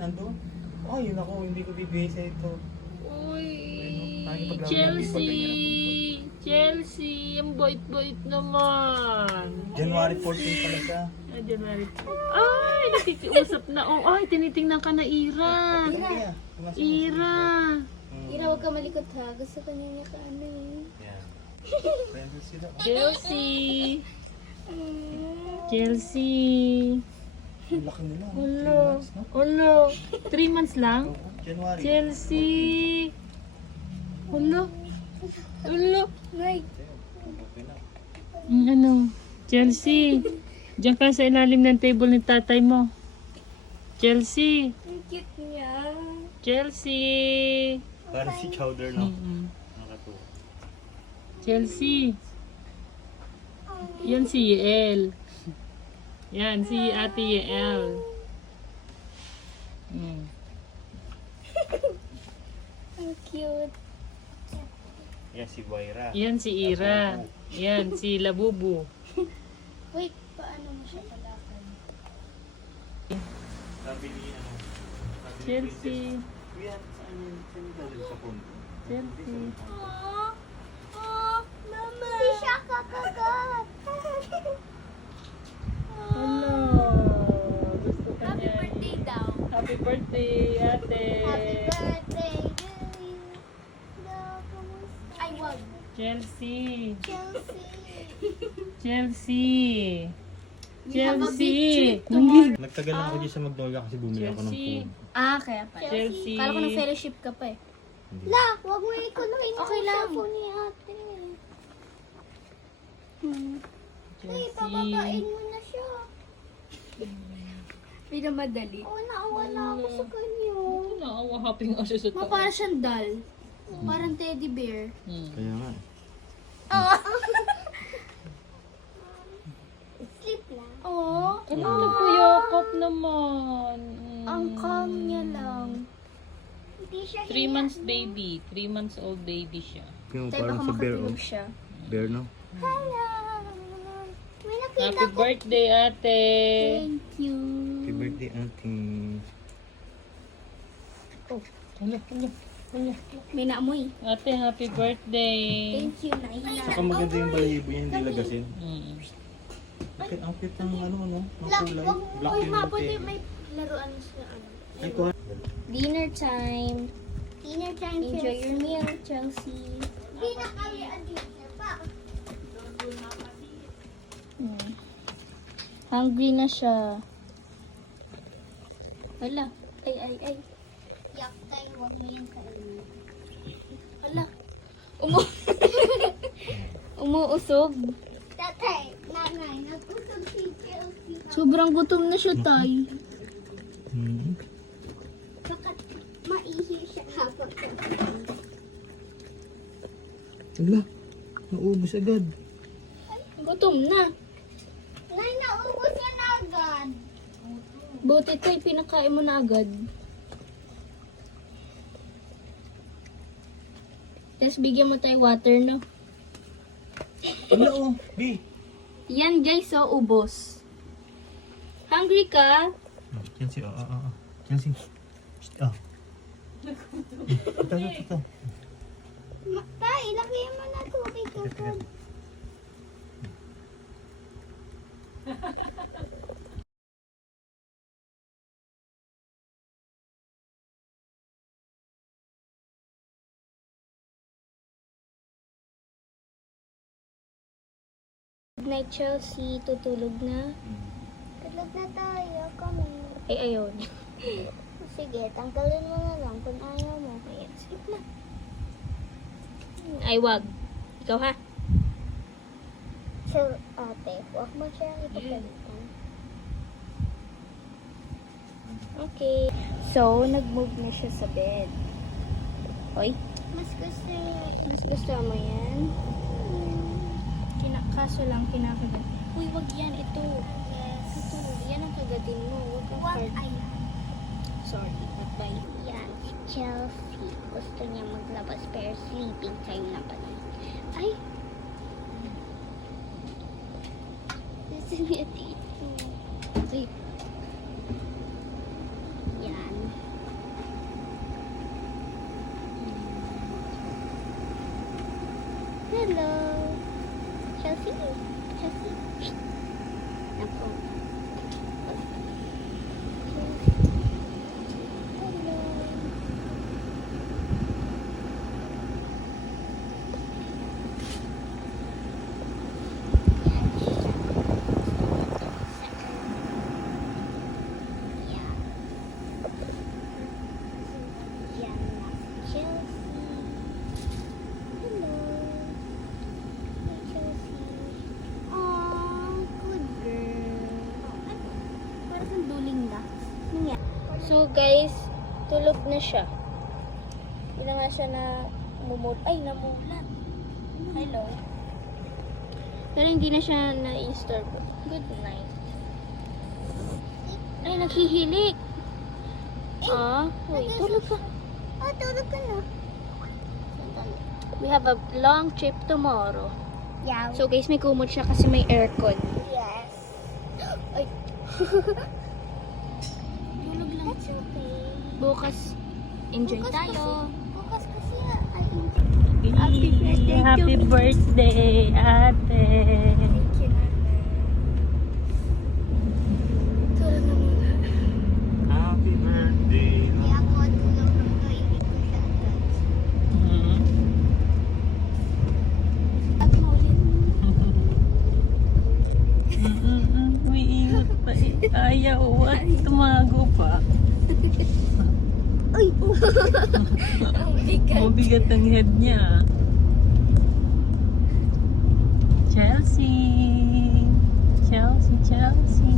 nandun. Ay, yun ako, hindi ko bibigay sa ito. Uy, Ayun, paglaban Chelsea! Chelsea! Ang bait-bait naman. January 14 pala siya. Ay, January. Ay, nakikiusap na. Oh, ay, tinitingnan ka na, Ira. Ira. Ira. Ira, huwag ka malikot ha. Gusto ko niya ka ano eh. Yan. Friends sila. Chelsea. Chelsea. Ang laki nila. no? Ulo. 3 months, no? Ulo. 3 months lang? Oo, January. Chelsea. Ulo. Ulo. Nay. Okay na. Ano? Chelsea. Diyan ka sa ilalim ng table ni tatay mo. Chelsea. Ang cute niya. Chelsea. Parang si Chowder, no? Mm-mm. Nakatuwa. Chelsea. Yan si Yael. Yan si Ate Yael. Mm. Ang cute. Yan si Boyra. Yan si Ira. Yan si Labubu. Wait, paano mo siya palakan? Sabi ni, ano? sabi ni Chelsea. Princess, Kuya, saan yun? Saan yung dalhin sa phone? Chelsea. Aww. Aww, mama. Hindi siya kakagat. Hello. Gusto ka Happy niya. birthday daw. Happy birthday, ate. Happy birthday to you. Daw, kamusta? Ay, wag. Chelsea. Chelsea. Chelsea. We have a big Chelsea. trip tomorrow. Nagtagal lang ako dyan sa Magnolia kasi bumili ako ng Chelsea. food. Ah, kaya pala. Chelsea. Kala ko ng fellowship ka pa eh. Hindi. La, wag mo ikuluin okay lang. Cellphone ni ate. Ay, papakain mo na siya. Pinamadali. Oo, naawa na ako sa kanya. Naawa-happy nga siya sa Ma, parang siyang doll. Parang teddy bear. Kaya nga. Sleep lang. Oo. Ano nagpuyakap naman? Ang calm niya lang. Hindi siya 3 months baby. 3 months old baby siya. Yung Tayo parang baka sa bear, makatulog siya. Bear, no? Hello. May nakita Happy ko. birthday, ate. Thank you. Happy birthday, auntie. Hala, hala, hala. May naamoy. Ate, happy birthday. Thank you, Naina. Saka maganda yung balahibo niya, hindi lagasin. Mm. Okay, ang cute ng ano, no? Ng kulay. Black Uy, yung ma, pwede tema. may laruan sa ano. Ay, kuha. Dinner time. Dinner time, Enjoy your meal, Chelsea. Hindi na kami ang dinner pa. Hungry na siya. Hala. Ay. Yak tayo, huwag mo yung kainin. Hala. Umuusog. Tatay, nanay, nagusog si Chelsea. Sobrang gutom na siya, tay. Hmm. Bakit maihi siya habang Ala, naubos agad. gutom na. Nay, naubos niya na agad. Buti ito, pinakain mo na agad. Tapos bigyan mo tayo water, no? Ala, oh, B. Yan guys, so ubos. Hungry ka? Chelsea, Chelsea. Shh, Ito. Tay, ilagay mo na tubig ka. Good night, Chelsea. Tutulog na. Tulog na tayo. Kami. Ay, ayun. Sige, tanggalin mo na lang kung ayaw mo. Ayan, sleep na. Ay, wag. Ikaw ha? So, ate, wag mo siya ipagalitan. Okay. So, nag-move na siya sa bed. Hoy. Mas gusto mo yan? Kaso lang, kinakagat. Uy, wag yan. Ito. Yes. Ito. Yan ang kagatin mo. Wag ang hard. Sorry. Bye. Yan. Si Chelsea. Gusto niya maglabas pero sleeping time na pala. Ay. Gusto niya dito. Uy. Yan. Hello. Chelsea. Chelsea. Ako. Hello. Yeah. Yan na si Chelsea. Hello. Hey, Chelsea. Aww, good girl. Parang kang duling na. So guys, tulog na siya. Hindi na nga siya na namulat. Hello. Pero hindi na siya na-disturb. Good night. Ay, naghihilik. Wait, tulog ka. Tulog ka na. We have a long trip tomorrow. Yeah. So guys, may kumot siya kasi may aircon. Yes. Ay. Tulog lang. That's okay. Bukas, enjoy tayo. Bukas kasi I enjoy. Happy birthday to Happy me. birthday, ate. Thank you, Nana. Tulog na muna. Happy birthday. Hindi ako tulog na hindi ko siya agad. At maulit. Umiingot pa eh. Ayaw, at tumago pa. Uy! Ang bigat. Mabigat ang head niya. Chelsea. Chelsea, Chelsea.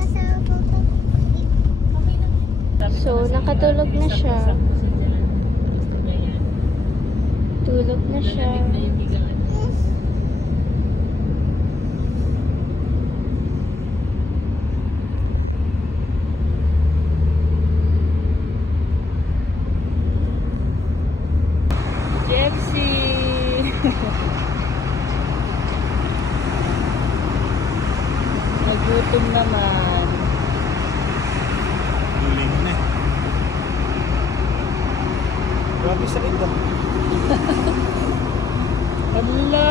Kasama ko to. So, nakatulog na siya. Tulog na siya. Chelsea. Nagutom naman. Duling na eh. Grabe sa ito. Hala.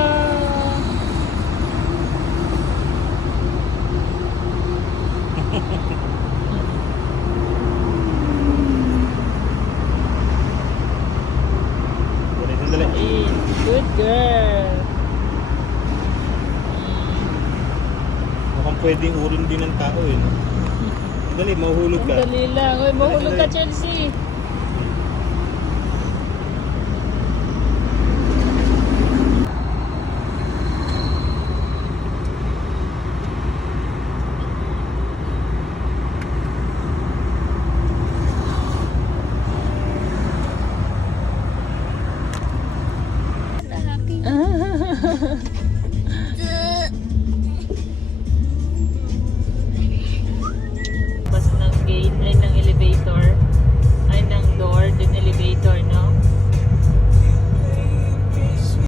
Dali. Good girl. Mukhang pwedeng urong din ng tao eh. No? Dali, mahuhulog Ang ka. dali lang. Uy, mahulog ka, Chelsea.